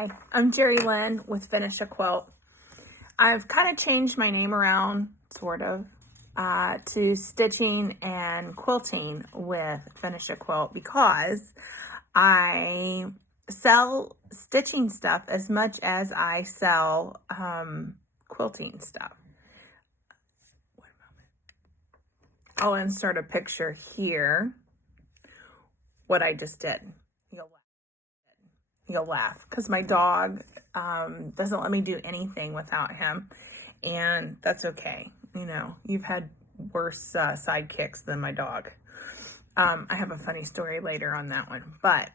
Hi, I'm Jerry Lynn with Finish a Quilt. I've kind of changed my name around, sort of, to Stitching and Quilting with Finish a Quilt because I sell stitching stuff as much as I sell quilting stuff. One moment. I'll insert a picture here. What I just did. You'll laugh because my dog doesn't let me do anything without him, and that's okay. You know, you've had worse sidekicks than my dog. I have a funny story later on that one, but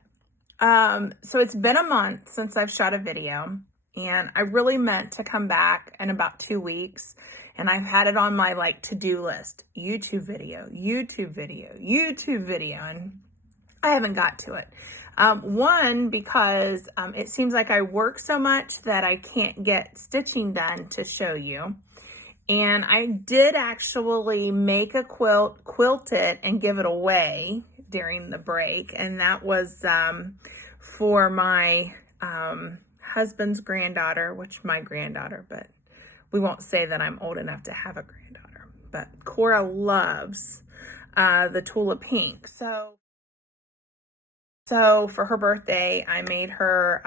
so it's been a month since I've shot a video, and I really meant to come back in about 2 weeks, and I've had it on my to-do list: YouTube video, and I haven't got to it. One, because it seems like I work so much that I can't get stitching done to show you. And I did actually make a quilt it, and give it away during the break. And that was for my husband's granddaughter, my granddaughter, but we won't say that I'm old enough to have a granddaughter. But Cora loves the Tulip Pink. So for her birthday, I made her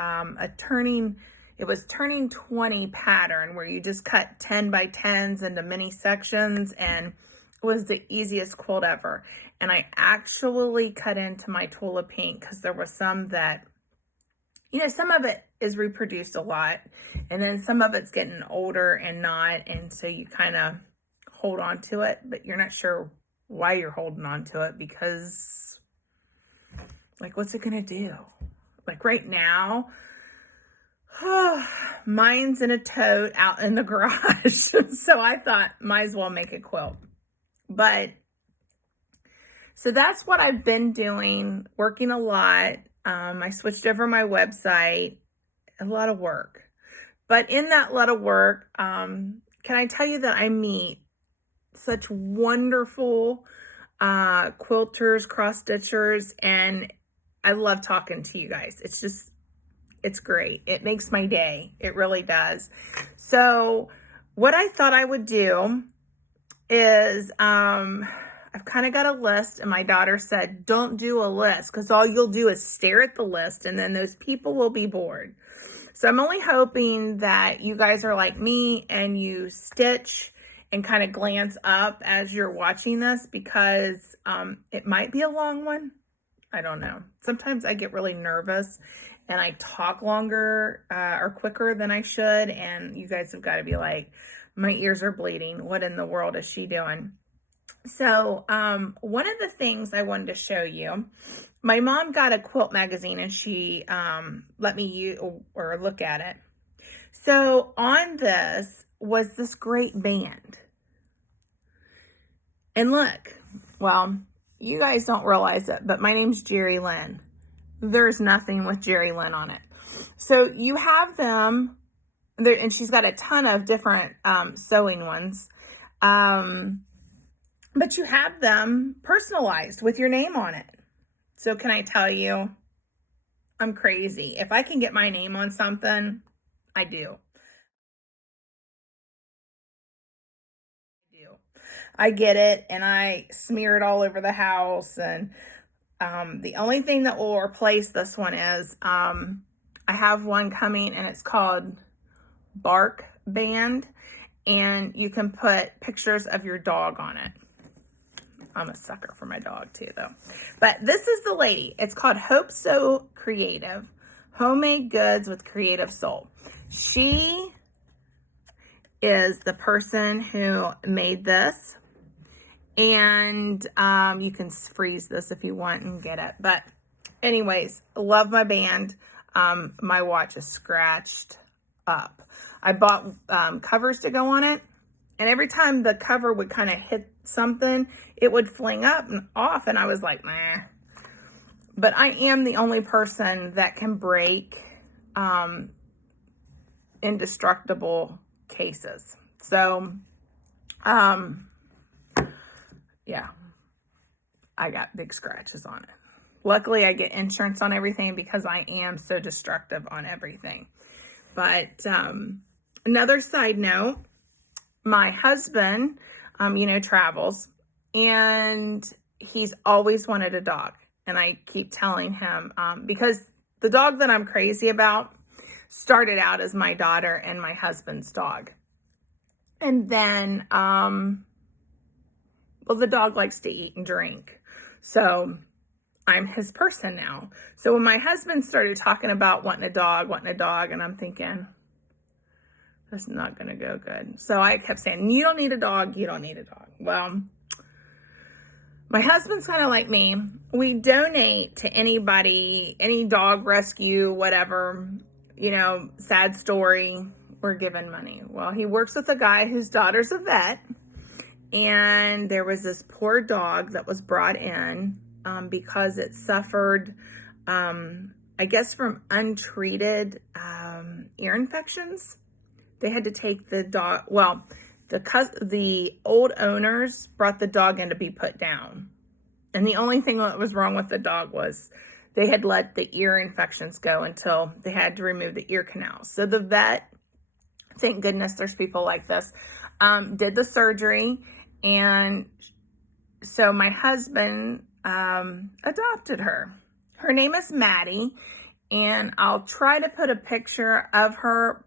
it was turning 20 pattern where you just cut 10 by 10s into mini sections, and it was the easiest quilt ever. And I actually cut into my Tulip Pink because there was some that, some of it is reproduced a lot, and then some of it's getting older and not, and so you kind of hold on to it, but you're not sure why you're holding on to it because what's it gonna do? Right now, mine's in a tote out in the garage. So I thought, might as well make a quilt. But, so that's what I've been doing, working a lot. I switched over my website, a lot of work. But in that lot of work, can I tell you that I meet such wonderful quilters, cross-stitchers, and I love talking to you guys. It's great. It makes my day. It really does. So what I thought I would do is, I've kind of got a list, and my daughter said, don't do a list because all you'll do is stare at the list, and then those people will be bored. So I'm only hoping that you guys are like me and you stitch and kind of glance up as you're watching this, because it might be a long one. I don't know. Sometimes I get really nervous and I talk longer or quicker than I should. And you guys have got to be like, my ears are bleeding. What in the world is she doing? So one of the things I wanted to show you, my mom got a quilt magazine and she let me use or look at it. So on this was this great band. And look, well, you guys don't realize it, but my name's Jerry Lynn. There's nothing with Jerry Lynn on it. So you have them there, and she's got a ton of different sewing ones. But you have them personalized with your name on it. So can I tell you, I'm crazy. If I can get my name on something, I do. I get it, and I smear it all over the house. And the only thing that will replace this one is I have one coming, and it's called Bark Band, and you can put pictures of your dog on it. I'm a sucker for my dog too, though. But this is the lady. It's called Hope So Creative, Homemade Goods with Creative Soul. She is the person who made this. And you can freeze this if you want and get it. But anyways, love my band. My watch is scratched up. I bought covers to go on it. And every time the cover would kind of hit something, it would fling up and off. And I was like, nah. But I am the only person that can break indestructible cases. So, yeah, I got big scratches on it. Luckily, I get insurance on everything because I am so destructive on everything. But another side note, my husband, travels, and he's always wanted a dog. And I keep telling him, because the dog that I'm crazy about started out as my daughter and my husband's dog. And then, the dog likes to eat and drink. So I'm his person now. So when my husband started talking about wanting a dog, and I'm thinking, this is not going to go good. So I kept saying, you don't need a dog. Well, my husband's kind of like me. We donate to anybody, any dog rescue, whatever, sad story, we're giving money. Well, he works with a guy whose daughter's a vet. And there was this poor dog that was brought in because it suffered, I guess, from untreated ear infections. They had to take the dog, the old owners brought the dog in to be put down. And the only thing that was wrong with the dog was they had let the ear infections go until they had to remove the ear canals. So the vet, thank goodness there's people like this, did the surgery. And so my husband adopted her. Her name is Maddie, and I'll try to put a picture of her.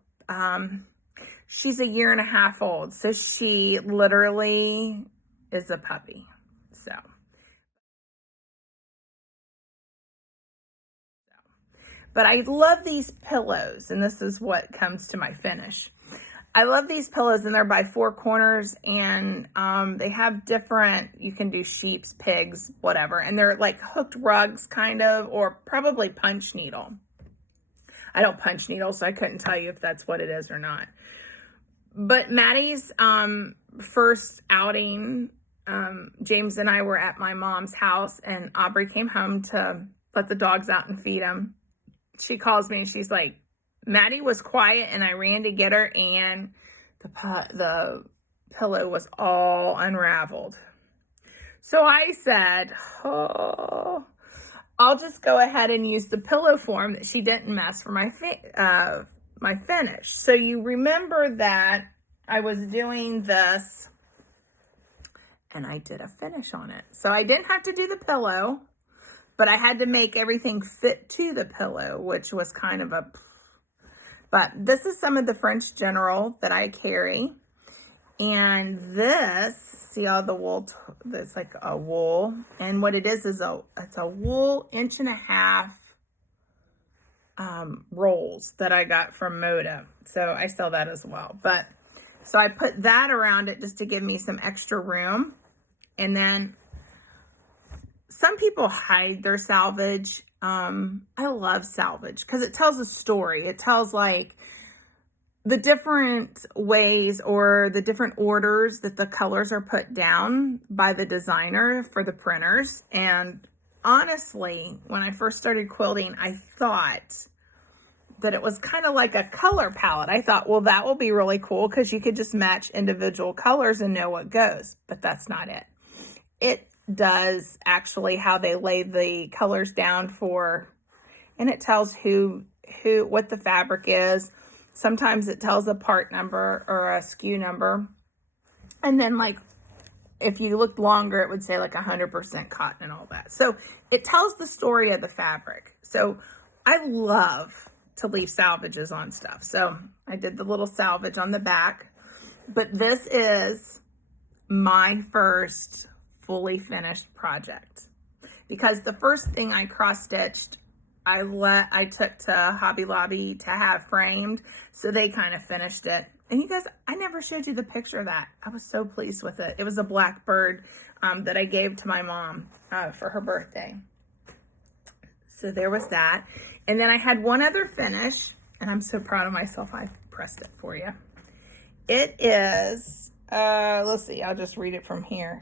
She's 1.5 years old, so she literally is a puppy. But I love these pillows, and this is what comes to my finish. I love these pillows, and they're by Four Corners, and they have different, you can do sheeps, pigs, whatever, and they're like hooked rugs kind of, or probably punch needle. I don't punch needles, so I couldn't tell you if that's what it is or not. But Maddie's first outing, James and I were at my mom's house, and Aubrey came home to let the dogs out and feed them. She calls me, and she's like, Maddie was quiet, and I ran to get her, and the pillow was all unraveled. So I said, I'll just go ahead and use the pillow form that she didn't mess for my finish. So you remember that I was doing this, and I did a finish on it. So I didn't have to do the pillow, but I had to make everything fit to the pillow, which was kind of a... But this is some of the French General that I carry. And this, see all the wool, that's like a wool. And what it is it's a wool 1.5 inch rolls that I got from Moda. So I sell that as well. But so I put that around it just to give me some extra room. And then some people hide their salvage. I love salvage because it tells a story. It tells like the different ways or the different orders that the colors are put down by the designer for the printers. And honestly, when I first started quilting, I thought that it was kind of like a color palette. I thought, well, that will be really cool because you could just match individual colors and know what goes. But that's not it. It does actually how they lay the colors down for, and it tells what the fabric is. Sometimes it tells a part number or a SKU number, and then like if you looked longer it would say like 100% cotton and all that. So it tells the story of the fabric. So I love to leave salvages on stuff. So I did the little salvage on the back, but this is my first fully finished project because the first thing I cross stitched I took to Hobby Lobby to have framed, so they kind of finished it. And you guys, I never showed you the picture of that. I was so pleased with it. It was a blackbird that I gave to my mom for her birthday. So there was that. And then I had one other finish, and I'm so proud of myself. I pressed it for you. It is, let's see, I'll just read it from here.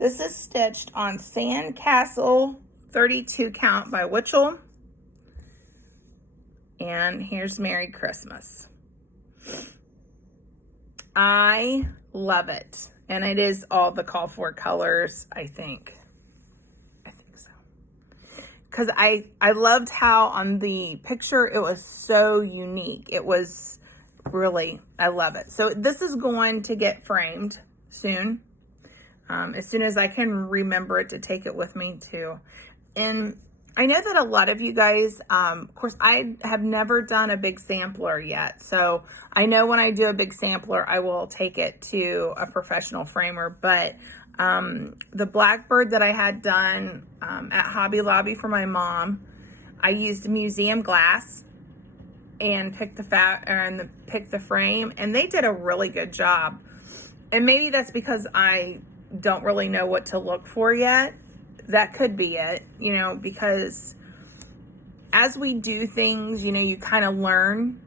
This is stitched on Sandcastle 32 count by Witchell. And here's Merry Christmas. I love it. And it is all the call for colors, I think so. because I loved how on the picture it was so unique. It was really, I love it. So this is going to get framed soon. As soon as I can remember it to take it with me too. And I know that a lot of you guys, of course, I have never done a big sampler yet. So I know when I do a big sampler, I will take it to a professional framer. But the blackbird that I had done at Hobby Lobby for my mom, I used museum glass and picked the frame, and they did a really good job. And maybe that's because I don't really know what to look for yet. That could be it, because as we do things, you kind of learn.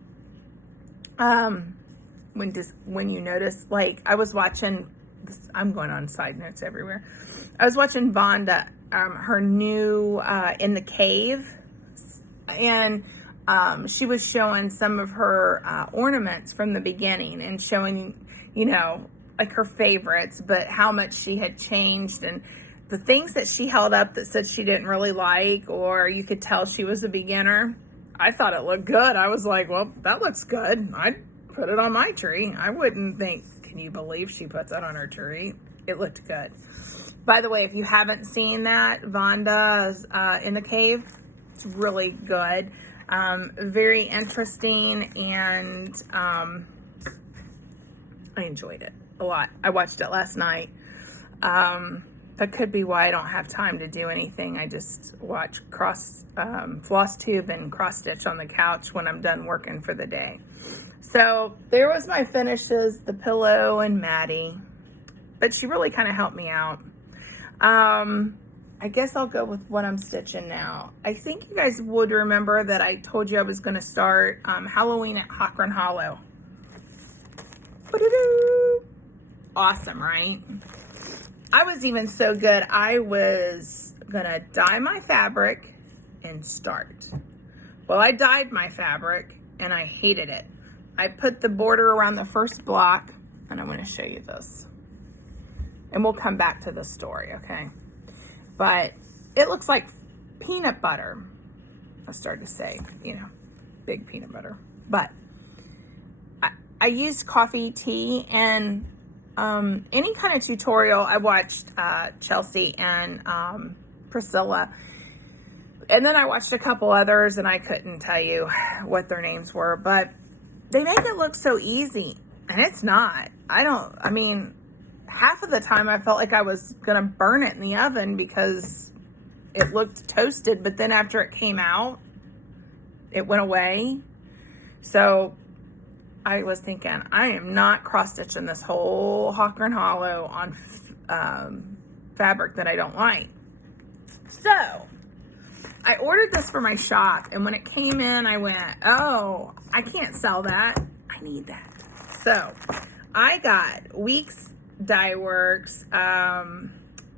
When you notice, like I was watching this, I'm going on side notes everywhere. I was watching Vonda, her new in the cave, and she was showing some of her ornaments from the beginning and showing, like her favorites, but how much she had changed, and the things that she held up that said she didn't really like, or you could tell she was a beginner. I thought it looked good. I was like, well, that looks good. I'd put it on my tree. I wouldn't think, can you believe she puts that on her tree? It looked good. By the way, if you haven't seen that, Vonda's in the cave, it's really good. Very interesting, and I enjoyed it a lot. I watched it last night. That could be why I don't have time to do anything. I just watch floss tube and cross stitch on the couch when I'm done working for the day. So there was my finishes, the pillow and Maddie, but she really kind of helped me out. I guess I'll go with what I'm stitching now. I think you guys would remember that I told you I was going to start Halloween at Hockran Hollow. Awesome, right? I was even so good, I was gonna dye my fabric and start. Well, I dyed my fabric and I hated it. I put the border around the first block, and I'm gonna show you this. And we'll come back to this story, okay? But it looks like peanut butter. I started to say, big peanut butter. But I used coffee, tea, and any kind of tutorial. I watched Chelsea and Priscilla, and then I watched a couple others, and I couldn't tell you what their names were, but they make it look so easy, and it's not. Half of the time I felt like I was gonna burn it in the oven because it looked toasted, but then after it came out, it went away. So I was thinking, I am not cross-stitching this whole Hockran Hollow on fabric that I don't like. So I ordered this for my shop, and when it came in, I went, oh, I can't sell that. I need that. So I got Weeks Dye Works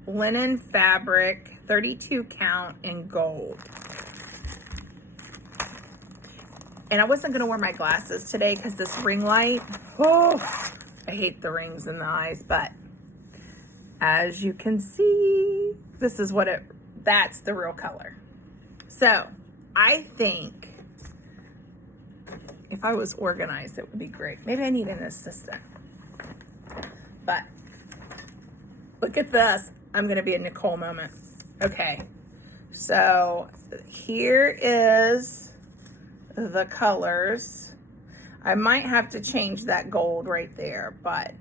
linen fabric, 32 count in gold. And I wasn't going to wear my glasses today because this ring light, I hate the rings in the eyes, but as you can see, this is that's the real color. So I think if I was organized, it would be great. Maybe I need an assistant. But look at this. I'm going to be a Nicole moment. Okay. So here is the colors. I might have to change that gold right there, but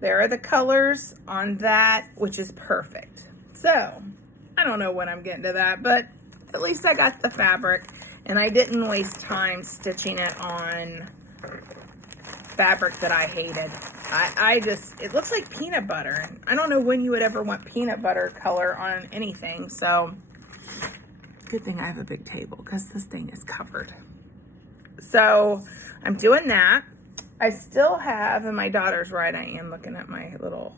there are the colors on that, which is perfect. So I don't know when I'm getting to that, but at least I got the fabric, and I didn't waste time stitching it on fabric that I hated. It looks like peanut butter. I don't know when you would ever want peanut butter color on anything, so good thing I have a big table because this thing is covered. So I'm doing that. I still have, and my daughter's right, I am looking at my little,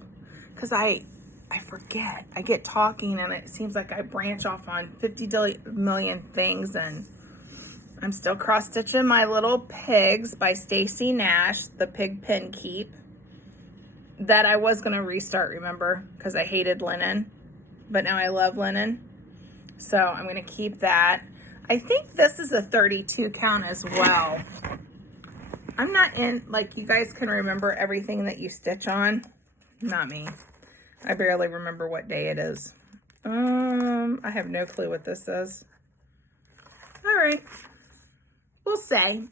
because I forget. I get talking and it seems like I branch off on 50 million things, and I'm still cross-stitching my little pigs by Stacy Nash, the pig Pinkeep, that I was going to restart, remember, because I hated linen, but now I love linen. So I'm going to keep that. I think this is a 32 count as well. I'm not in, like, you guys can remember everything that you stitch on. Not me. I barely remember what day it is. I have no clue what this is. All right. We'll say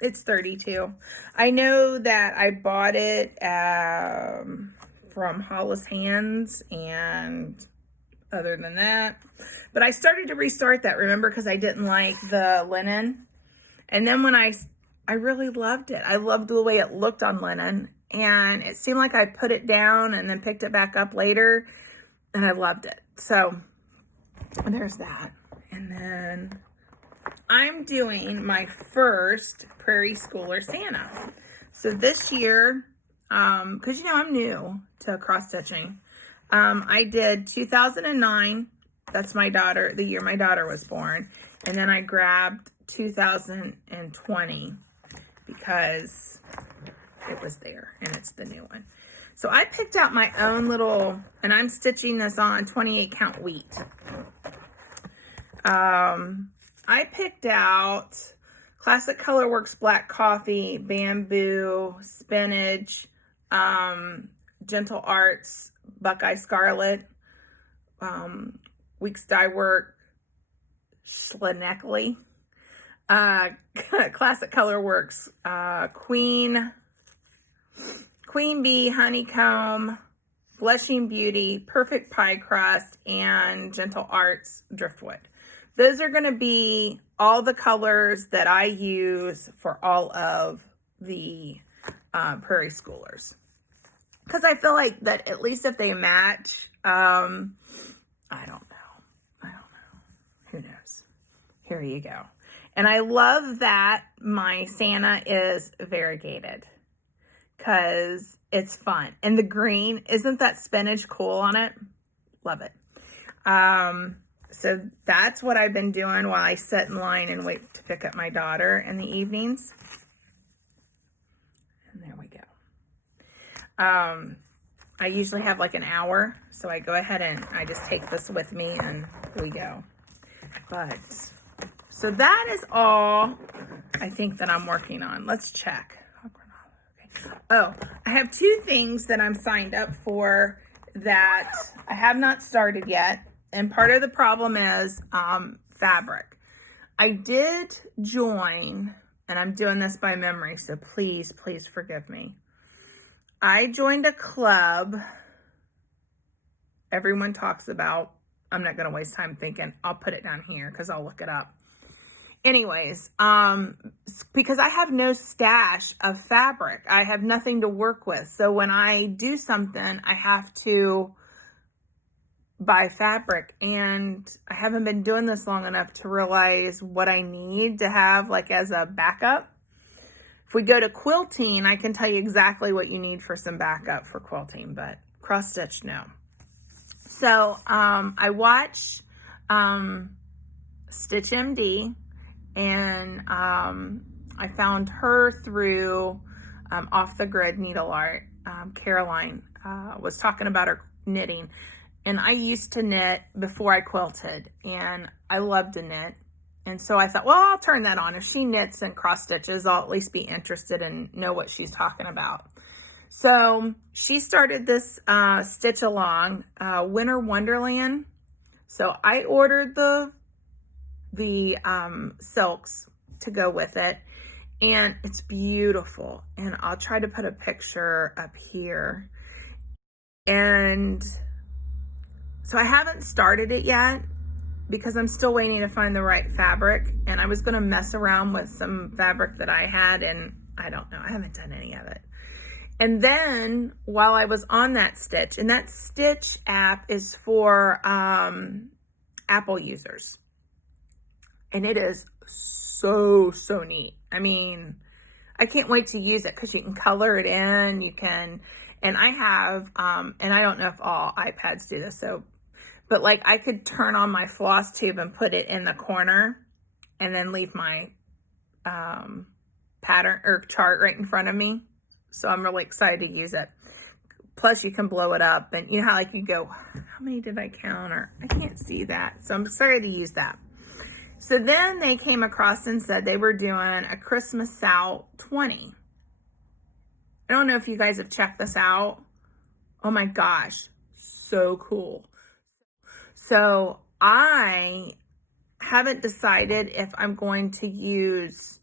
it's 32. I know that I bought it from Hollis Hands, and other than that, but I started to restart that, remember, because I didn't like the linen. And then when I really loved it. I loved the way it looked on linen, and it seemed like I put it down and then picked it back up later, and I loved it. So there's that. And then I'm doing my first Prairie Schooler Santa. So this year, because you know I'm new to cross stitching, I did 2009. That's my daughter, the year my daughter was born. And then I grabbed 2020 because it was there and it's the new one. So I picked out my own little, and I'm stitching this on 28 count wheat. I picked out Classic Colorworks Black Coffee, Bamboo, Spinach, Gentle Arts, Buckeye Scarlet, Weeks Dye Work, Schleneckley, Classic Colorworks, Queen Bee, Honeycomb, Blushing Beauty, Perfect Pie Crust, and Gentle Arts Driftwood. Those are going to be all the colors that I use for all of the Prairie Schoolers. Because I feel like that at least if they match, I don't know. Who knows? Here you go. And I love that my Santa is variegated because it's fun. And the green, isn't that spinach cool on it? Love it. So that's what I've been doing while I sit in line and wait to pick up my daughter in the evenings. And there we go. I usually have like an hour, so I go ahead and I just take this with me and we go. But, so that is all I think that I'm working on. Let's check. Oh, I have two things that I'm signed up for that I have not started yet. And part of the problem is fabric. I did join, and I'm doing this by memory, so please, please forgive me. I joined a club everyone talks about. I'm not going to waste time thinking. I'll put it down here because I'll look it up. Anyways, because I have no stash of fabric. I have nothing to work with. So when I do something, I have to buy fabric, and I haven't been doing this long enough to realize what I need to have like as a backup. If we go to quilting, I can tell you exactly what you need for some backup for quilting, but cross stitch, no. So I watch Stitch MD, and I found her through Off the Grid Needle Art. Caroline was talking about her knitting. And I used to knit before I quilted, and I loved to knit. And so I thought, well, I'll turn that on. If she knits and cross stitches, I'll at least be interested and know what she's talking about. So she started this stitch along, Winter Wonderland. So I ordered the silks to go with it, and it's beautiful. And I'll try to put a picture up here. And so I haven't started it yet because I'm still waiting to find the right fabric, and I was going to mess around with some fabric that I had, and I don't know, I haven't done any of it. And then while I was on that stitch, and that Stitch app is for Apple users, and it is so neat. I mean, I can't wait to use it because you can color it in, you can, and I have, and I don't know if all iPads do this, so, but like I could turn on my floss tube and put it in the corner and then leave my pattern or chart right in front of me. So I'm really excited to use it. plus you can blow it up, and you know how like you go, how many did I count? Or I can't see that, so I'm sorry to use that. So then they came across and said they were doing a Christmas out 20. I don't know if you guys have checked this out. Oh my gosh, so cool. So I haven't decided if I'm going to use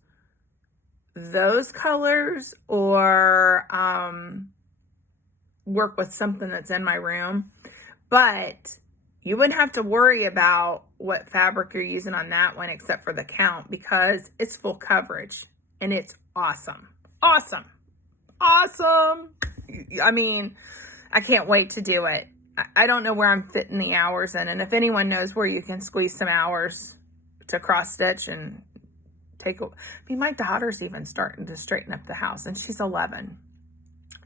those colors or work with something that's in my room. But you wouldn't have to worry about what fabric you're using on that one except for the count, because it's full coverage and it's awesome. Awesome. Awesome. I mean, I can't wait to do it. I don't know where I'm fitting the hours in, and if anyone knows where you can squeeze some hours to cross stitch and my daughter's even starting to straighten up the house, and she's 11,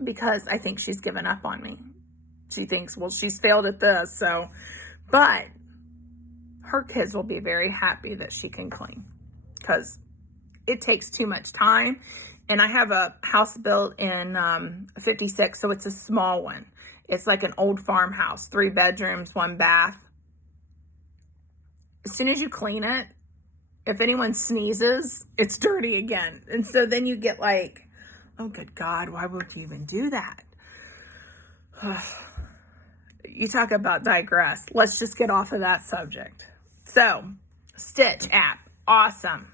because I think she's given up on me. She thinks, well, she's failed at this, but her kids will be very happy that she can clean, because it takes too much time. And I have a house built in 56, so it's a small one. It's like an old farmhouse, 3 bedrooms, 1 bath. As soon as you clean it, if anyone sneezes, it's dirty again. And so then you get like, oh, good God, why would you even do that? You talk about digress. Let's just get off of that subject. So, Stitch app, awesome.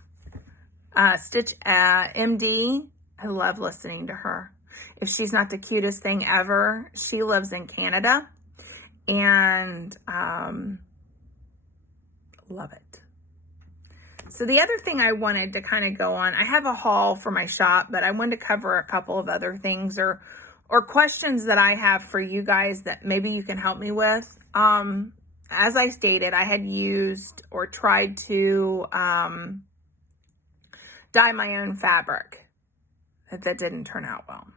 Stitch MD, I love listening to her. If she's not the cutest thing ever, she lives in Canada, and love it. So the other thing I wanted to kind of go on, I have a haul for my shop, but I wanted to cover a couple of other things or questions that I have for you guys that maybe you can help me with. As I stated, I had used or tried to dye my own fabric. That didn't turn out well.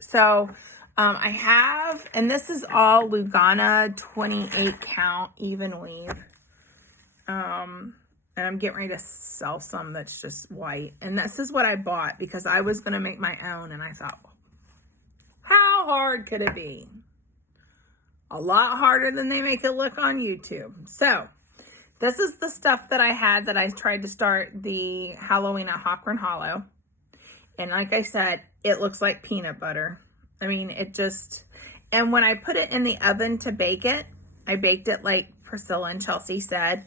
So I have, and this is all Lugana 28 count even weave. And I'm getting ready to sell some that's just white. And this is what I bought because I was going to make my own. And I thought, how hard could it be? A lot harder than they make it look on YouTube. So this is the stuff that I had that I tried to start the Halloween at Hawkran Hollow. And like I said, it looks like peanut butter. I mean, it just, and when I put it in the oven to bake it, I baked it like Priscilla and Chelsea said.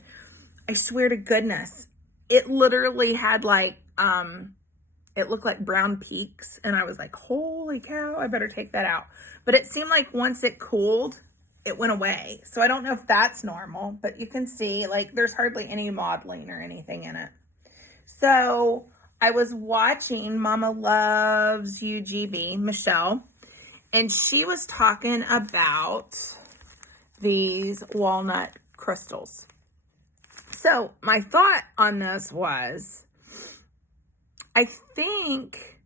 I swear to goodness, it literally had like, it looked like brown peaks. And I was like, holy cow, I better take that out. But it seemed like once it cooled, it went away. So I don't know if that's normal, but you can see like there's hardly any modeling or anything in it. So I was watching Mama Loves UGB, Michelle, and she was talking about these walnut crystals. So my thought on this was, I think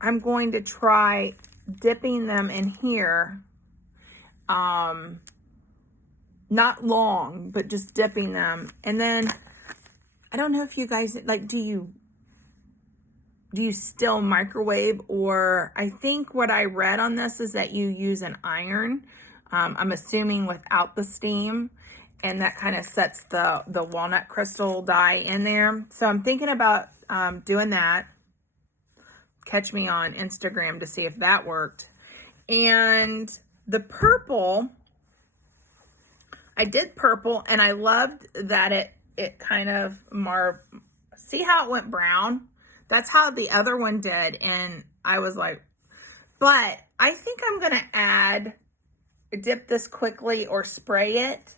I'm going to try dipping them in here. Not long, but just dipping them. And then, I don't know if you guys, like, do you still microwave? Or I think what I read on this is that you use an iron. I'm assuming without the steam. And that kind of sets the walnut crystal dye in there. So I'm thinking about doing that. Catch me on Instagram to see if that worked. And the purple, I did purple, and I loved that it kind of see how it went brown? That's how the other one did, and I was like, but I think I'm going to dip this quickly or spray it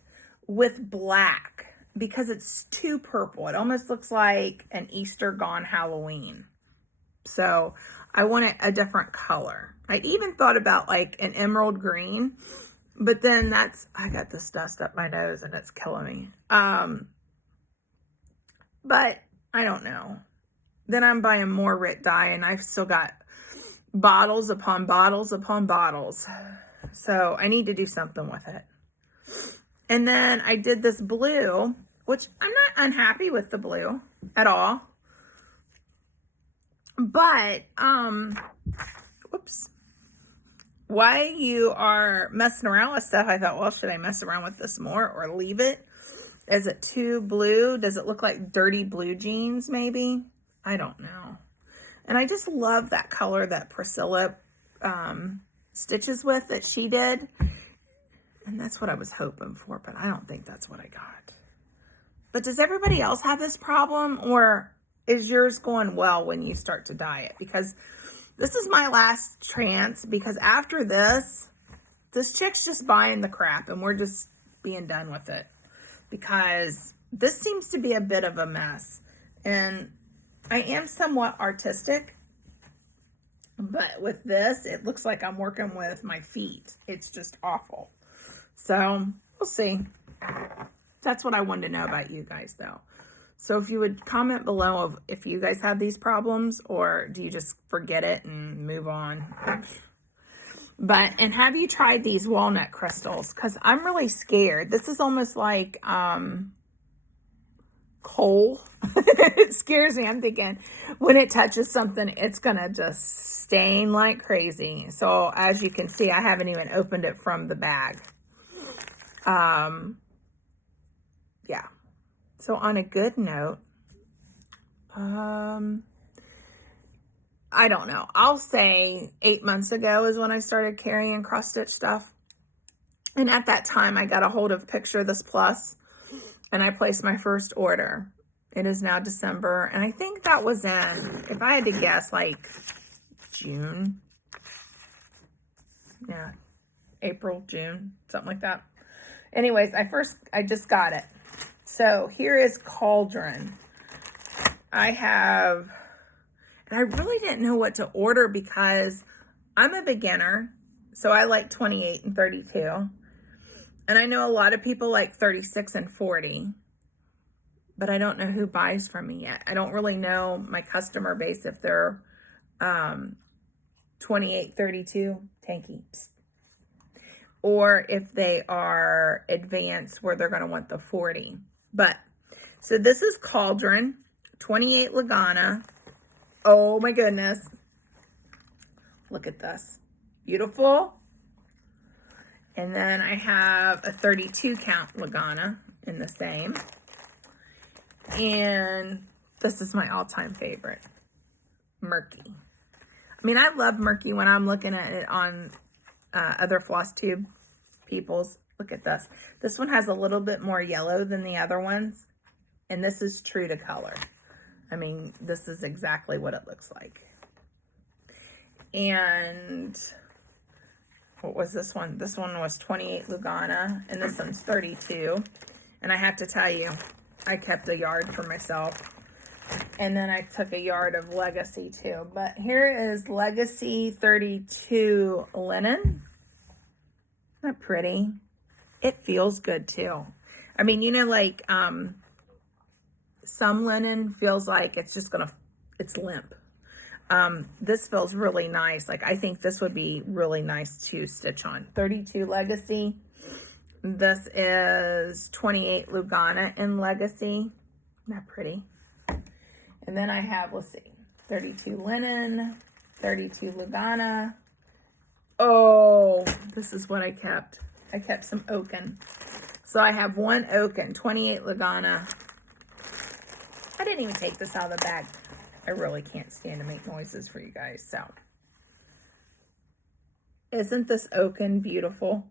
with black because it's too purple. It almost looks like an Easter gone Halloween. So I want a different color. I even thought about like an emerald green, but then I got this dust up my nose and it's killing me. But I don't know. Then I'm buying more Rit dye and I've still got bottles upon bottles upon bottles. So I need to do something with it. And then I did this blue, which I'm not unhappy with the blue at all. But, whoops. while you are messing around with stuff, I thought, well, should I mess around with this more or leave it? Is it too blue? Does it look like dirty blue jeans maybe? I don't know. And I just love that color that Priscilla stitches with that she did. And that's what I was hoping for, but I don't think that's what I got. But does everybody else have this problem, or is yours going well when you start to dye it? Because this is my last chance, because after this chick's just buying the crap and we're just being done with it. Because this seems to be a bit of a mess. And I am somewhat artistic, but with this, it looks like I'm working with my feet. It's just awful. So we'll see. That's what I wanted to know about you guys, though. So if you would comment below of if you guys have these problems, or do you just forget it and move on? And have you tried these walnut crystals? Because I'm really scared. This is almost like coal. It scares me. I'm thinking when it touches something, it's going to just stain like crazy. So as you can see, I haven't even opened it from the bag. Yeah. So on a good note, I don't know. I'll say 8 months ago is when I started carrying cross-stitch stuff. And at that time, I got a hold of Picture This Plus, and I placed my first order. It is now December, and I think that was in, if I had to guess, like June. Yeah, April, June, something like that. Anyways, I just got it. So here is Cauldron. And I really didn't know what to order because I'm a beginner. So I like 28 and 32. And I know a lot of people like 36 and 40. But I don't know who buys from me yet. I don't really know my customer base if they're 28, 32, Pinkeeps. Or if they are advanced where they're going to want the 40. But, so this is Cauldron, 28 Lagana. Oh my goodness. Look at this. Beautiful. And then I have a 32 count Lagana in the same. And this is my all-time favorite, Markey. I mean, I love Markey when I'm looking at it on other floss tube people's. Look at this. This one has a little bit more yellow than the other ones. And this is true to color. I mean, this is exactly what it looks like. And what was this one? This one was 28 Lugana, and this one's 32. And I have to tell you, I kept a yard for myself. And then I took a yard of Legacy too. But here is Legacy 32 linen. Isn't that pretty? It feels good too. I mean, you know, like some linen feels like it's just it's limp. This feels really nice. Like, I think this would be really nice to stitch on. 32 Legacy. This is 28 Lugana in Legacy. Isn't that pretty? And then I have, let's see, 32 linen, 32 Lugana. Oh, this is what I kept. I kept some oaken. So I have one oaken, 28 Lugana. I didn't even take this out of the bag. I really can't stand to make noises for you guys, so. Isn't this oaken beautiful?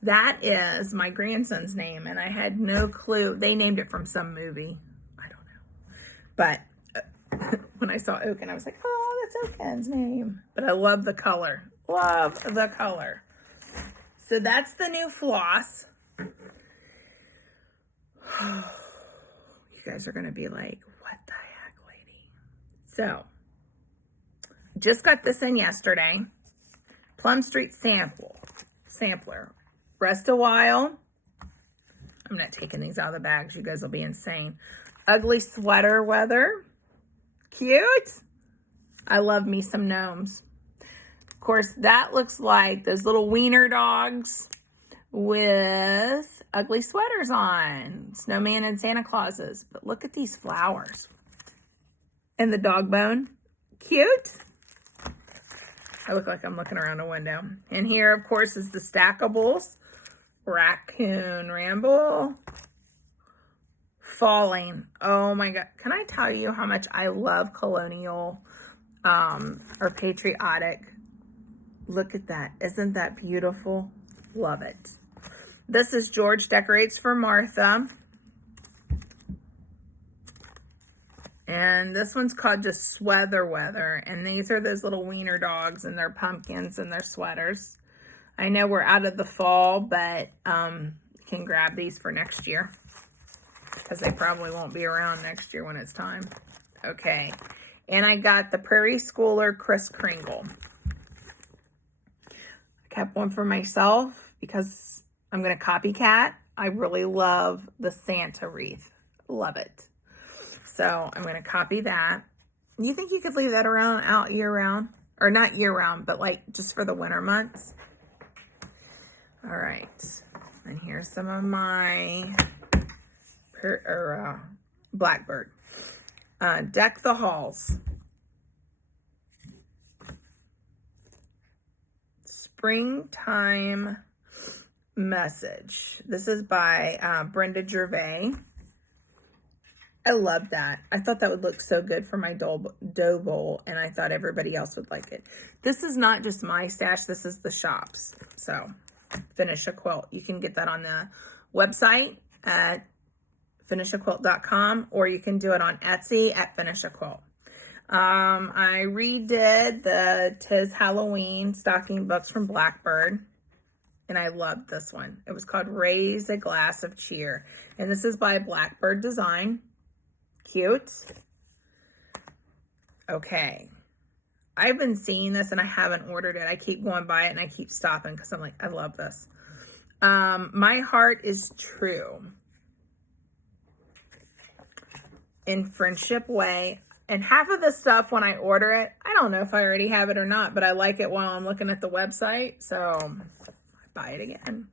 That is my grandson's name, and I had no clue. They named it from some movie. I don't know. But when I saw Oaken, I was like, oh, that's Oaken's name. But I love the color. Love the color. So that's the new floss. You guys are going to be like, what the heck, lady? So, just got this in yesterday. Plum Street sampler. Rest a while. I'm not taking these out of the bags. You guys will be insane. Ugly sweater weather. Cute. I love me some gnomes. Of course, that looks like those little wiener dogs with ugly sweaters on. Snowman and Santa Clauses. But look at these flowers. And the dog bone. Cute. I look like I'm looking around a window. And here, of course, is the Stackables. Raccoon Ramble. Falling. Oh my God. Can I tell you how much I love colonial or patriotic? Look at that. Isn't that beautiful? Love it. This is George Decorates for Martha. And this one's called just Sweather Weather. And these are those little wiener dogs and their pumpkins and their sweaters. I know we're out of the fall, but you can grab these for next year. Because they probably won't be around next year when it's time. Okay. And I got the Prairie Schooler Kris Kringle. I kept one for myself because I'm going to copycat. I really love the Santa wreath. Love it. So I'm going to copy that. You think you could leave that around out year round? Or not year round, but like just for the winter months? All right. And here's some of my Blackbird. Deck the Halls. Springtime Message. This is by Brenda Gervais. I love that. I thought that would look so good for my dough bowl, and I thought everybody else would like it. This is not just my stash. This is the shop's. So, Finish a Quilt. You can get that on the website at finishaquilt.com, or you can do it on Etsy at Finish a Quilt. I redid the Tis Halloween stocking books from Blackbird, and I loved this one. It was called Raise a Glass of Cheer, and this is by Blackbird Design. Cute. Okay. I've been seeing this and I haven't ordered it. I keep going by it and I keep stopping because I'm like, I love this. My Heart is True. In Friendship Way. And half of the stuff when I order it, I don't know if I already have it or not, but I like it while I'm looking at the website. So I buy it again.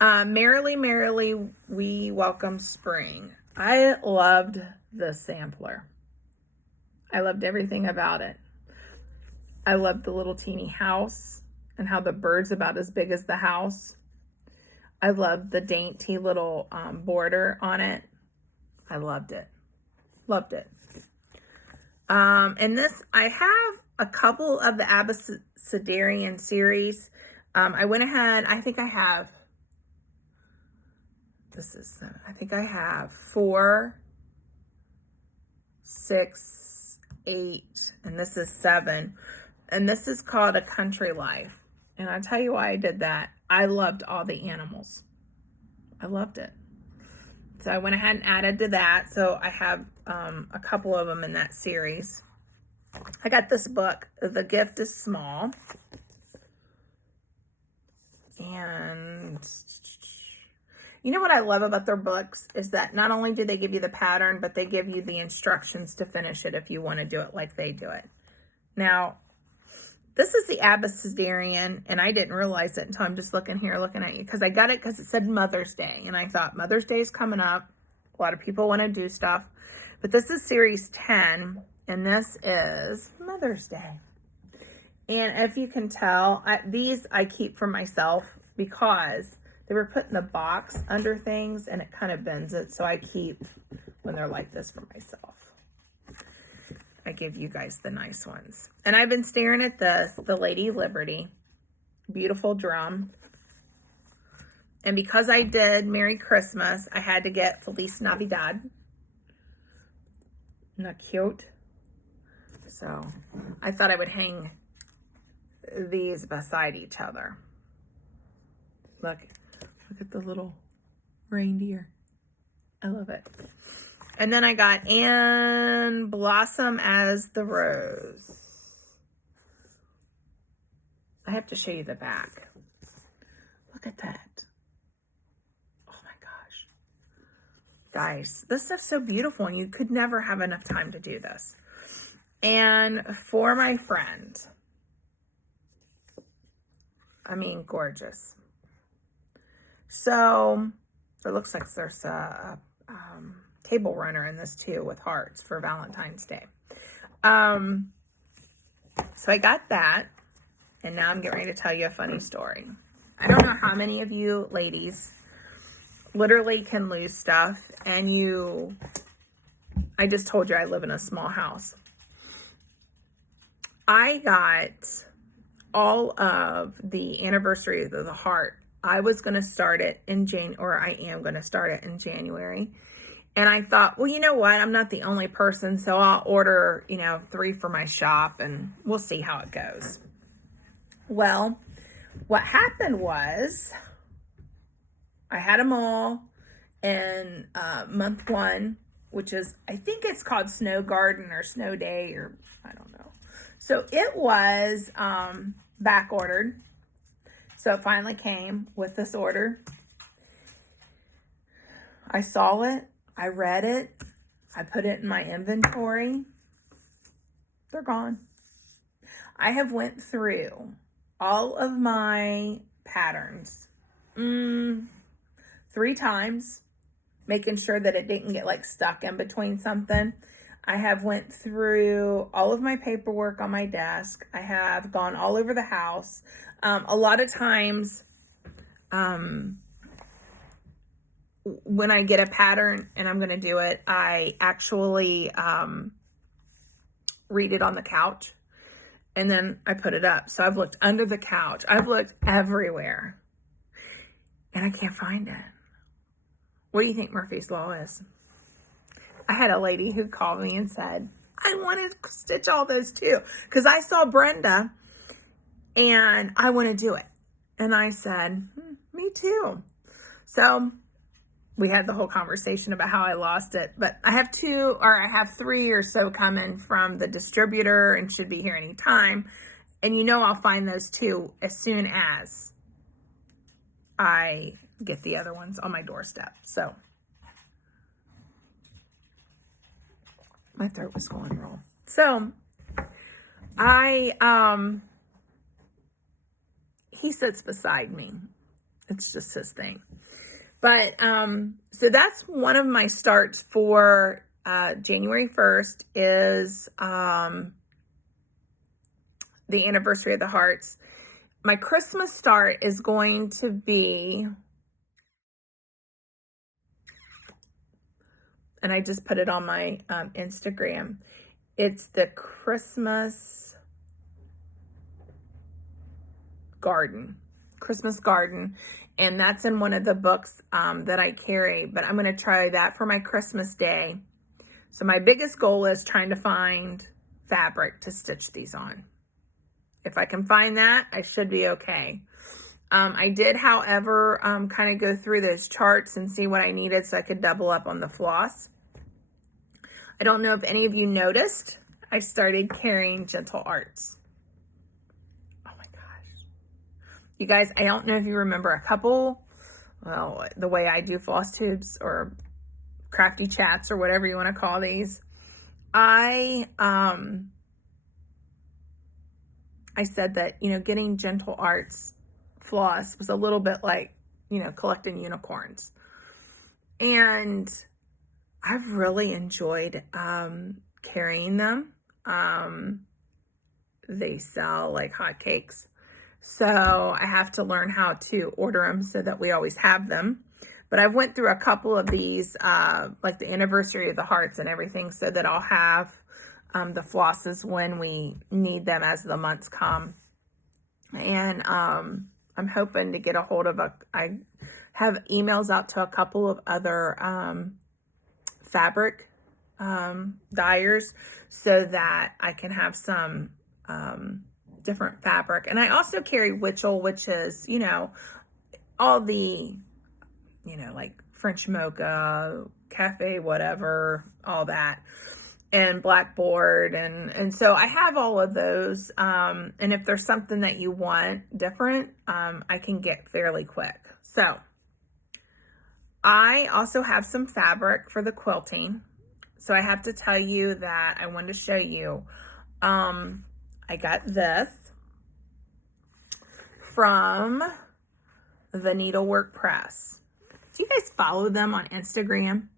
Merrily, Merrily, We Welcome Spring. I loved the sampler. I loved everything about it. I loved the little teeny house and how the bird's about as big as the house. I loved the dainty little border on it. I loved it. Loved it. And this, I have a couple of the Abecedarian series. I went ahead, I think I have, this is, I think I have 4, 6, 8, and this is 7. And this is called A Country Life. And I'll tell you why I did that. I loved all the animals. I loved it. So I went ahead and added to that. So I have a couple of them in that series. I got this book, The Gift is Small. And you know what I love about their books is that not only do they give you the pattern, but they give you the instructions to finish it if you want to do it like they do it. Now, this is the Abecedarian, and I didn't realize it until I'm just looking here, looking at you, because I got it because it said Mother's Day, and I thought Mother's Day is coming up. A lot of people want to do stuff, but this is series 10, and this is Mother's Day. And if you can tell, these I keep for myself because they were put in the box under things, and it kind of bends it, so I keep when they're like this for myself. I give you guys the nice ones. And I've been staring at this, the Lady Liberty. Beautiful drum. And because I did Merry Christmas, I had to get Feliz Navidad. Isn't that cute? So I thought I would hang these beside each other. Look at the little reindeer. I love it. And then I got And Blossom as the Rose. I have to show you the back. Look at that. Oh my gosh. Guys, this stuff's so beautiful and you could never have enough time to do this. And for my friend. I mean, gorgeous. So, it looks like there's a table runner in this too with hearts for Valentine's Day. So I got that. And now I'm getting ready to tell you a funny story. I don't know how many of you ladies literally can lose stuff, and I just told you I live in a small house. I got all of the anniversary of the heart. I was going to start it in I am going to start it in January. And I thought, well, you know what? I'm not the only person, so I'll order, 3 for my shop, and we'll see how it goes. Well, what happened was I had them all in month 1, which is, I think it's called Snow Garden or Snow Day, or I don't know. So it was back ordered. So it finally came with this order. I saw it. I read it. I put it in my inventory. They're gone. I have went through all of my patterns 3 times, making sure that it didn't get like stuck in between something. I have went through all of my paperwork on my desk. I have gone all over the house. A lot of times, when I get a pattern and I'm going to do it, I actually read it on the couch, and then I put it up. So I've looked under the couch. I've looked everywhere, and I can't find it. What do you think Murphy's Law is? I had a lady who called me and said, I want to stitch all those too, because I saw Brenda and I want to do it. And I said, me too. So we had the whole conversation about how I lost it, but I have 3 or so coming from the distributor and should be here anytime. And I'll find those too as soon as I get the other ones on my doorstep. So my throat was going wrong. So he sits beside me. It's just his thing. But, so that's one of my starts for, January 1st is, the anniversary of the hearts. My Christmas start is going to be, and I just put it on my, Instagram. It's the Christmas garden. And that's in one of the books that I carry, but I'm going to try that for my Christmas day. So my biggest goal is trying to find fabric to stitch these on. If I can find that, I should be okay. I did, however, kind of go through those charts and see what I needed so I could double up on the floss. I don't know if any of you noticed, I started carrying Gentle Arts. You guys, I don't know if you remember the way I do floss tubes or crafty chats or whatever you want to call these. I said that, getting Gentle Arts floss was a little bit like, collecting unicorns. And I've really enjoyed carrying them. They sell like hotcakes. So I have to learn how to order them so that we always have them. But I went through a couple of these, like the anniversary of the hearts and everything, so that I'll have the flosses when we need them as the months come. And I'm hoping to get a hold of I have emails out to a couple of other fabric dyers so that I can have some different fabric. And I also carry Witchell, which is, all the, like French mocha, Cathe, whatever, all that, and blackboard. And so I have all of those. And if there's something that you want different, I can get fairly quick. So I also have some fabric for the quilting. So I have to tell you that I wanted to show you, I got this from the Needlework Press. Do you guys follow them on Instagram?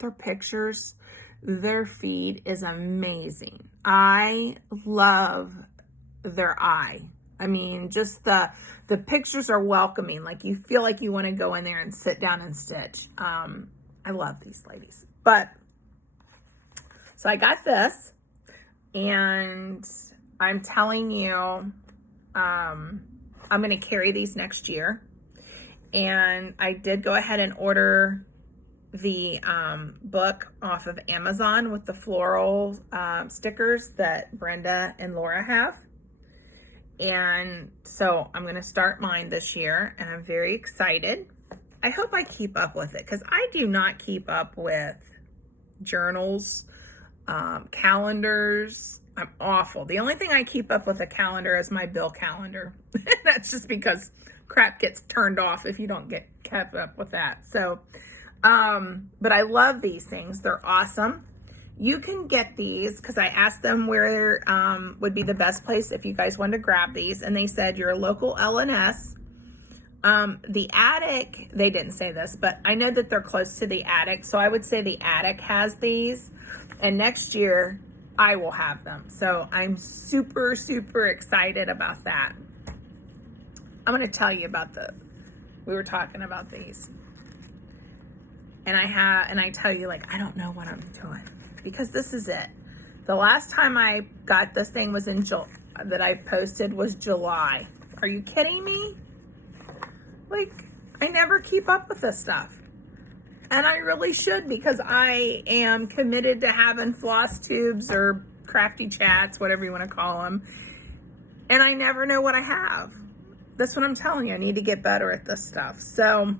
Their pictures, their feed is amazing. I love their eye. I mean, just the pictures are welcoming. Like you feel like you want to go in there and sit down and stitch. I love these ladies. But so I got this, and I'm telling you, I'm going to carry these next year. And I did go ahead and order the book off of Amazon with the floral stickers that Brenda and Laura have. And so I'm going to start mine this year, and I'm very excited. I hope I keep up with it, because I do not keep up with journals, calendars. I'm awful. The only thing I keep up with a calendar is my bill calendar. That's just because crap gets turned off if you don't get kept up with that. So, but I love these things. They're awesome. You can get these, because I asked them where would be the best place if you guys wanted to grab these, and they said your local L&S. The Attic, they didn't say this, but I know that they're close to the Attic, so I would say the Attic has these, and next year I will have them. So I'm super, super excited about that. I'm going to tell you about we were talking about these, and I tell you, like, I don't know what I'm doing, because this is it. The last time I got this thing was that I posted was July. Are you kidding me? Like, I never keep up with this stuff. And I really should, because I am committed to having floss tubes or crafty chats, whatever you want to call them. And I never know what I have. That's what I'm telling you. I need to get better at this stuff. So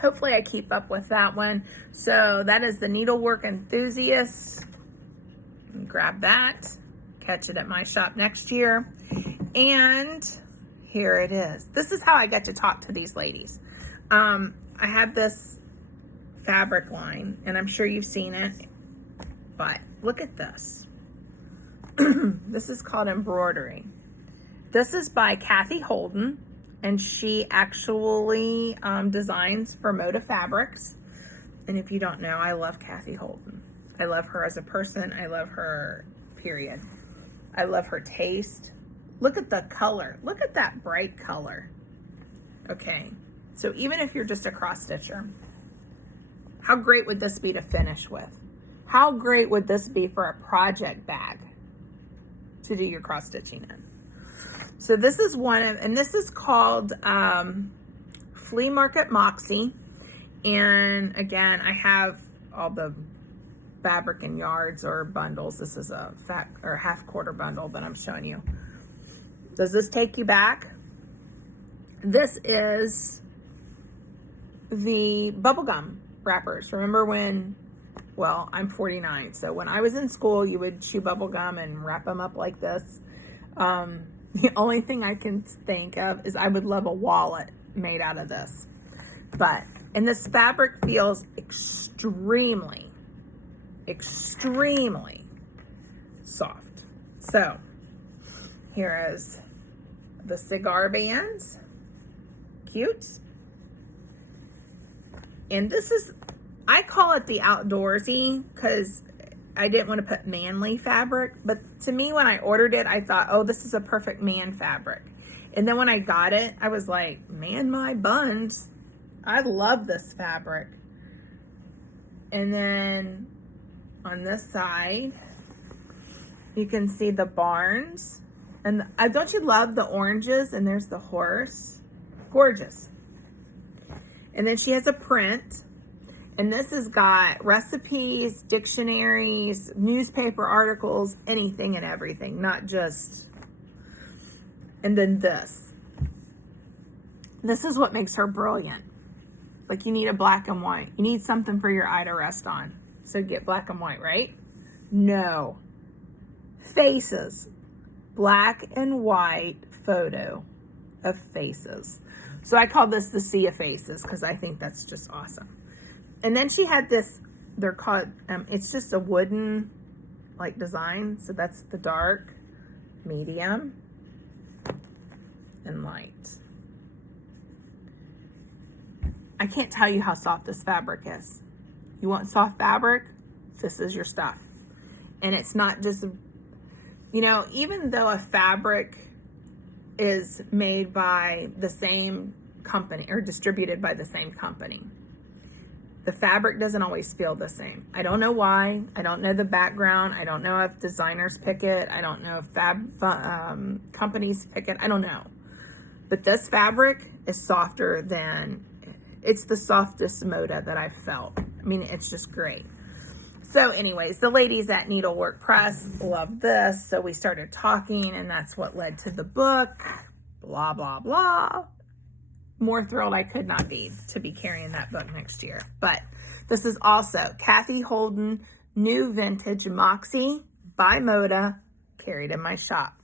hopefully I keep up with that one. So that is the Needlework Enthusiast. Grab that. Catch it at my shop next year. And here it is. This is how I get to talk to these ladies. I have this fabric line, and I'm sure you've seen it, but look at this. This is called embroidery. This is by Cathe Holden, and she actually designs for Moda Fabrics. And if you don't know, I love Cathe Holden. I love her as a person. I love her, period. I love her taste. Look at the color. Look at that bright color. Okay, so even if you're just a cross stitcher, how great would this be to finish with? How great would this be for a project bag to do your cross stitching in? So this is and this is called Flea Market Moxie. And again, I have all the fabric in yards or bundles. This is a half quarter bundle that I'm showing you. Does this take you back? This is the bubblegum wrappers. Remember when, well, I'm 49, so when I was in school, you would chew bubblegum and wrap them up like this. The only thing I can think of is I would love a wallet made out of this. And this fabric feels extremely, extremely soft. So here is the cigar bands. Cute. And this is, I call it the outdoorsy, because I didn't want to put manly fabric, but to me, when I ordered it, I thought, oh, this is a perfect man fabric. And then when I got it, I was like, man, my buns, I love this fabric. And then on this side, you can see the barns. And don't you love the oranges? And there's the horse. Gorgeous. And then she has a print. And this has got recipes, dictionaries, newspaper articles, anything and everything, not just. And then this. This is what makes her brilliant. Like, you need a black and white. You need something for your eye to rest on. So get black and white, right? No. Faces. Black and white photo of faces. So I call this the Sea of Faces, because I think that's just awesome. And then she had this, they're called, it's just a wooden, like, design. So that's the dark, medium, and light. I can't tell you how soft this fabric is. You want soft fabric? This is your stuff. And it's not just, you know, even though a fabric is made by the same company or distributed by the same company. The fabric doesn't always feel the same. I don't know why. I don't know the background. I don't know if designers pick it. I don't know if companies pick it. I don't know. But this fabric is softer than, it's the softest Moda that I've felt. I mean, it's just great. So anyways, the ladies at Needlework Press love this. So we started talking, and that's what led to the book. Blah, blah, blah. More thrilled I could not be to be carrying that book next year. But this is also Cathe Holden, New Vintage Moxie by Moda, carried in my shop,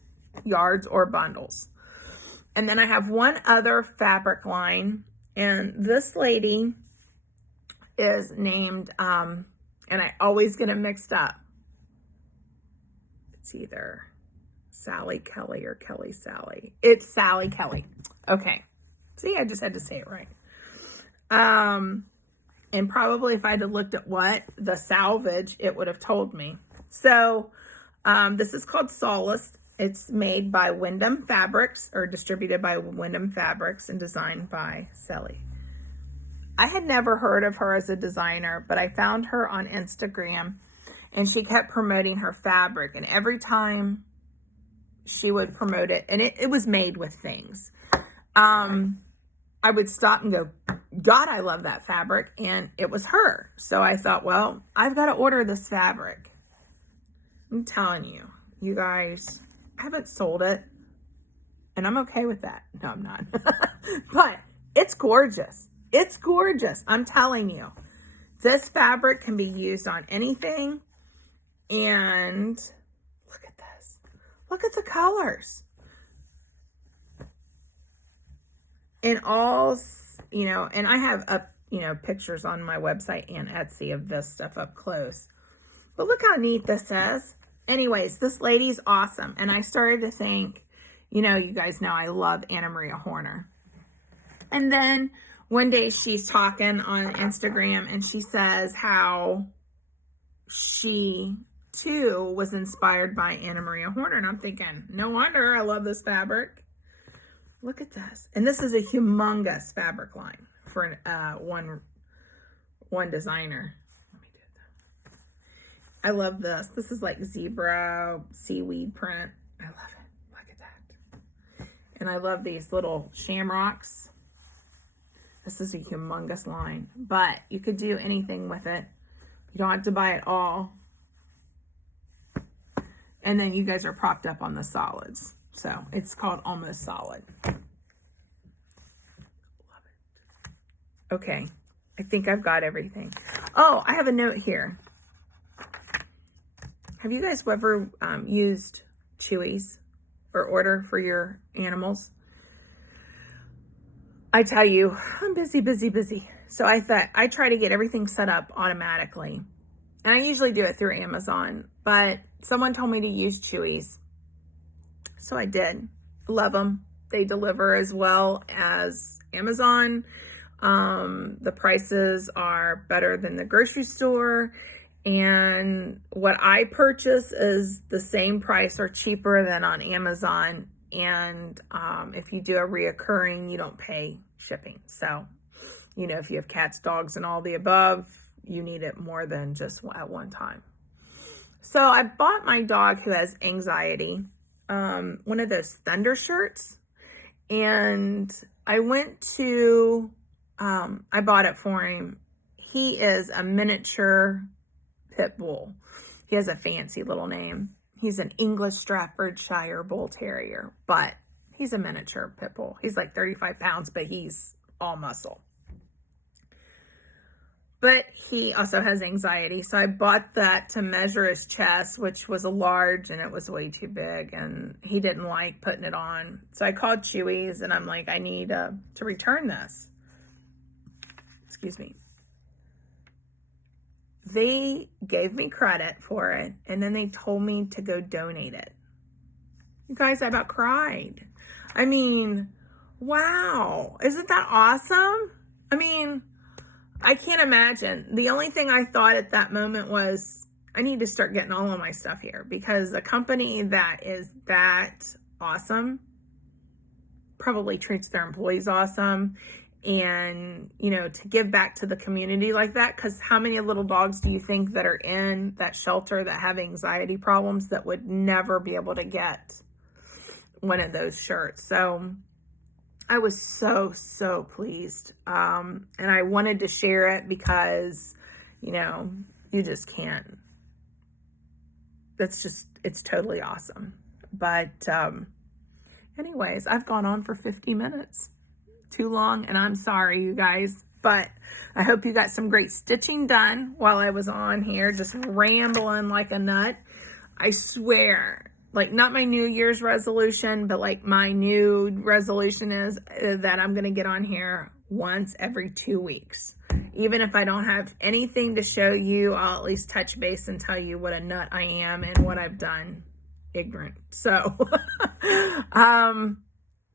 yards or bundles. And then I have one other fabric line, and this lady is named, and I always get them mixed up. It's either Sally Kelly or Kelly Sally. It's Sally Kelly. Okay. See, I just had to say it right. And probably if I had looked at what the salvage, it would have told me. So this is called Solace. It's made by Wyndham Fabrics, or distributed by Wyndham Fabrics, and designed by Sally. I had never heard of her as a designer, but I found her on Instagram, and she kept promoting her fabric. And every time she would promote it, and it was made with things, I would stop and go, God, I love that fabric. And it was her. So I thought, well, I've got to order this fabric. I'm telling you, you guys, I haven't sold it, and I'm okay with that. No, I'm not. But it's gorgeous. It's gorgeous. I'm telling you, this fabric can be used on anything. And look at this. Look at the colors. In all, you know, and I have up, you know, pictures on my website and Etsy of this stuff up close. But look how neat this is. Anyways, this lady's awesome. And I started to think, you know, you guys know I love Anna Maria Horner. And then one day she's talking on Instagram, and she says how she too was inspired by Anna Maria Horner. And I'm thinking, no wonder I love this fabric. Look at this. And this is a humongous fabric line for one designer. I love this. This is like zebra seaweed print. I love it. Look at that. And I love these little shamrocks. This is a humongous line, but you could do anything with it. You don't have to buy it all. And then you guys are propped up on the solids. So it's called Almost Solid. Love it. Okay. I think I've got everything. Oh, I have a note here. Have you guys ever used Chewies or order for your animals? I tell you, I'm busy. So I thought I try to get everything set up automatically. And I usually do it through Amazon, but someone told me to use Chewies. So I did. Love them. They deliver as well as Amazon. The prices are better than the grocery store. And what I purchase is the same price or cheaper than on Amazon. And if you do a reoccurring, you don't pay shipping. So, you know, if you have cats, dogs, and all the above, you need it more than just at one time. So I bought my dog, who has anxiety, one of those Thunder shirts. And I went to, I bought it for him. He is a miniature pit bull. He has a fancy little name. He's an English Staffordshire Bull Terrier, but he's a miniature pit bull. He's like 35 pounds, but he's all muscle. But he also has anxiety, so I bought that to measure his chest, which was a large, and it was way too big, and he didn't like putting it on. So I called Chewies, and I'm like, I need to return this. Excuse me. They gave me credit for it, and then they told me to go donate it. You guys, I about cried. I mean, wow. Isn't that awesome? I mean, I can't imagine. The only thing I thought at that moment was, I need to start getting all of my stuff here, because a company that is that awesome, probably treats their employees awesome, and, you know, to give back to the community like that. Because how many little dogs do you think that are in that shelter that have anxiety problems that would never be able to get one of those shirts? So I was so pleased. And I wanted to share it because, you know, you just can't. It's totally awesome. But anyways, I've gone on for 50 minutes. Too long, and I'm sorry, you guys. But I hope you got some great stitching done while I was on here, just rambling like a nut. I swear, like, not my New Year's resolution, but like my new resolution is that I'm going to get on here once every 2 weeks. Even if I don't have anything to show you, I'll at least touch base and tell you what a nut I am and what I've done ignorant. So,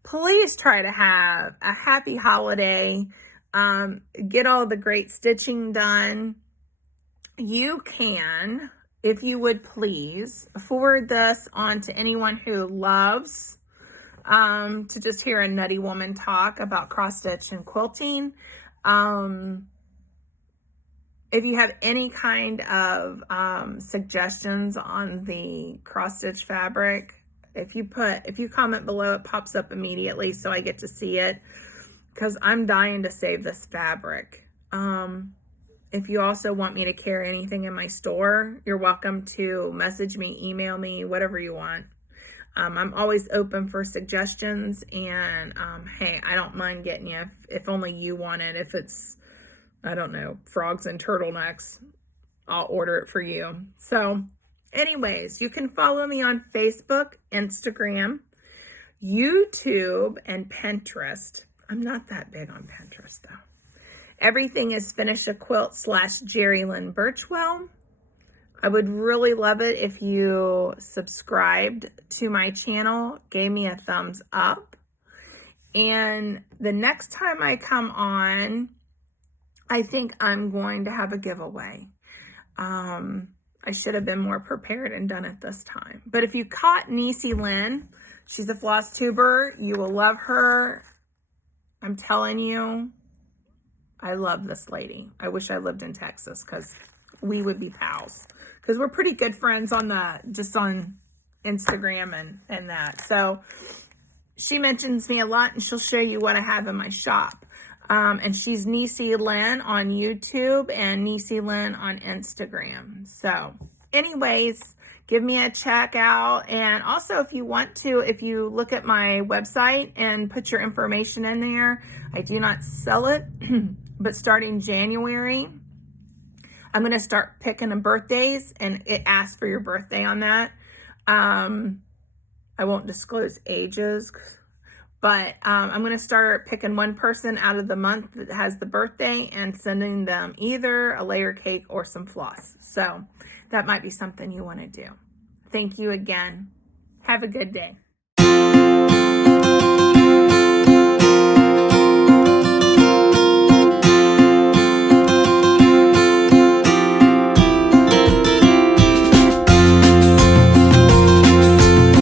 please try to have a happy holiday. Get all the great stitching done. You can, if you would please, forward this on to anyone who loves to just hear a nutty woman talk about cross stitch and quilting. If you have any kind of suggestions on the cross stitch fabric, if you comment below, it pops up immediately so I get to see it, because I'm dying to save this fabric. If you also want me to carry anything in my store, you're welcome to message me, email me, whatever you want. I'm always open for suggestions, and hey, I don't mind getting you if only you want it. If it's, I don't know, frogs and turtlenecks, I'll order it for you. So anyways, you can follow me on Facebook, Instagram, YouTube, and Pinterest. I'm not that big on Pinterest, though. Everything is Finish a Quilt / Jerry Lynn Birchwell. I would really love it if you subscribed to my channel, gave me a thumbs up. And the next time I come on, I think I'm going to have a giveaway. I should have been more prepared and done it this time. But if you caught Niecy Lynn, she's a floss tuber. You will love her. I'm telling you, I love this lady. I wish I lived in Texas, because we would be pals. Because we're pretty good friends just on Instagram and that. So she mentions me a lot, and she'll show you what I have in my shop. And she's Niecy Lynn on YouTube and Niecy Lynn on Instagram. So anyways, give me a check out. And also, if you want to, if you look at my website and put your information in there, I do not sell it, but starting January, I'm going to start picking the birthdays, and it asks for your birthday on that. I won't disclose ages, but I'm going to start picking one person out of the month that has the birthday and sending them either a layer cake or some floss. So that might be something you want to do. Thank you again. Have a good day.